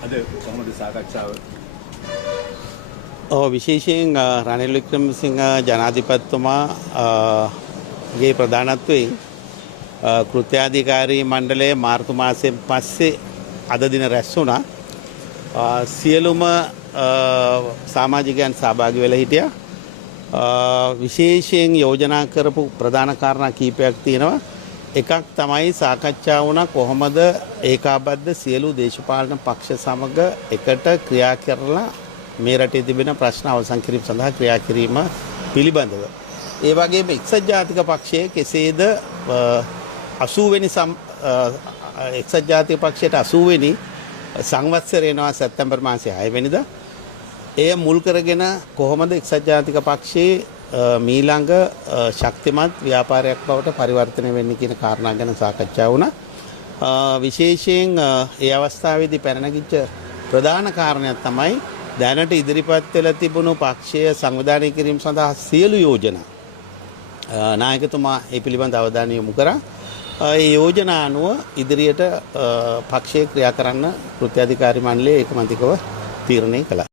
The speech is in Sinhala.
අද කොහොමද සාකච්ඡාව? විශේෂයෙන් රනිල් වික්‍රමසිංහ ජනාධිපතිතුමා ගේ ප්‍රධානත්වයෙන් කෘත්‍යාධිකාරී මණ්ඩලය මාර්තු මාසයෙන් පස්සේ අද දින රැස් වුණා. සියලුම සමාජිකයන් සහභාගී වෙලා හිටියා. විශේෂයෙන් යෝජනා කරපු ප්‍රධාන කාරණා කීපයක් තියෙනවා. එකක් තමයි සාකච්ඡා වුණා කොහොමද ඒකාබද්ධ සියලු දේශපාලන පක්ෂ සමග එකට ක්‍රියා කරලා මේ රටේ තිබෙන ප්‍රශ්න අවසන් කිරීම සඳහා ක්‍රියා කිරීම පිළිබඳව. ඒ වගේම එක්සත් ජාතික පක්ෂයේ කෙසේද 80 වෙනි එක්සත් ජාතික පක්ෂයට 80 වෙනි සංවත්සරය එනවා සැප්තැම්බර් මාසයේ 6 වෙනිදා. එය මුල් කරගෙන කොහොමද එක්සත් ජාතික පක්ෂයේ මීළඟ ශක්තිමත් ව්‍යාපාරයක් බවට පරිවර්තනය වෙන්නේ කියන කාරණා ගැන සාකච්ඡා වුණා. විශේෂයෙන් ඒ අවස්ථාවේදී පැනනගිච්ච ප්‍රධාන කාරණයක් තමයි දැනට ඉදිරිපත් වෙලා තිබුණු පක්ෂය සංවිධානය කිරීම සඳහා සියලු යෝජනා නායකතුමා ඒ පිළිබඳ අවධානය යොමු කරා. ඒ යෝජනා අනුව ඉදිරියට පක්ෂය ක්‍රියා කරන්න කෘත්‍යාධිකාරී මණ්ඩලය ඒකමතිකව තීරණය කළා.